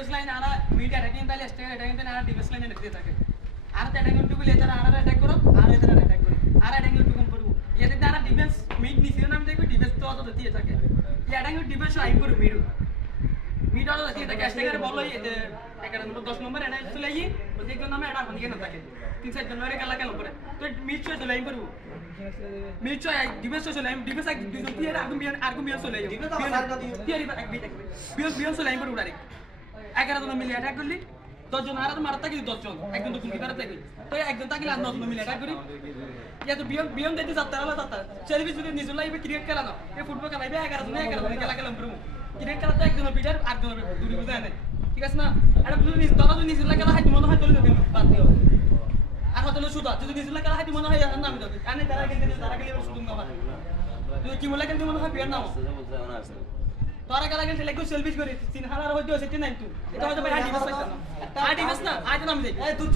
defence line আরা mid attacking তাহলে striker attacking তাহলে আরা defence লাইনে রেখে থাকে আর অ্যাটাকিং টুকু লেতার আরা অ্যাটাক করো আর এদের অ্যাটাক করো আর অ্যাটাকিং টুকু করব এতে আরা ডিফেন্স মিড নিছিল না আমি দেখব ডিফেন্স তো অত দিয়ে থাকে এই অ্যাটাকিং ডিফেন্স আই করব মিড অত দিয়ে থাকে স্ট্রাইকার বল এতে 11 নম্বর 10 নম্বর এনে চলে আই ওই যে নামে এটা কোন না থাকে 3-4 জন ধরে খেলা খেলা করে তো মিড চলে লাইন করব মিড চলে ডিফেন্স চলে লাইন ডিফেন্স এক দুজন দিয়ে আর্গুমিয়ান চলে যাবে ডিফেন্স আর না দিয়ে তিয়ারি এক বিট বিয়ন চলে লাইন করব ডাইরেক্ট 11 জন মিলে অ্যাটাক করলি 10 জন আর মারতা কি 10 জন একজন তো গোলকিপার থাকবে তো একজন থাকলে আর 9 জন মিলে অ্যাটাক করি ইয়া তো বিয়ন দিতে যাত্রা হলো যাত্রা সার্ভিস যদি নিজে লাইবে ক্রিকেট খেলা না এই ফুটবল খেলাইবে 11 জন খেলা খেলাম করব ক্রিকেট খেলা তো একজন পিটার আর জন দূরে বুঝা না ঠিক আছে না এটা যদি নিজে খেলা হয় মনে হয় তোলে দেবেন বাদ দিও আর হয়তো সুদা যদি নিজে খেলা হয় মনে হয় নাম দাও কানে তারা গেলে শুধু না পারে তুই কি বলে কিন্তু মনে হয় বিয়ার নাও তোরা খেলা গেলে লেখো সেলফিশ করে 3 হাজার হইতো সেটা নাই তুই এটা হয়তো ভাই হাডি বাস না আজ নাম দেই এই তুই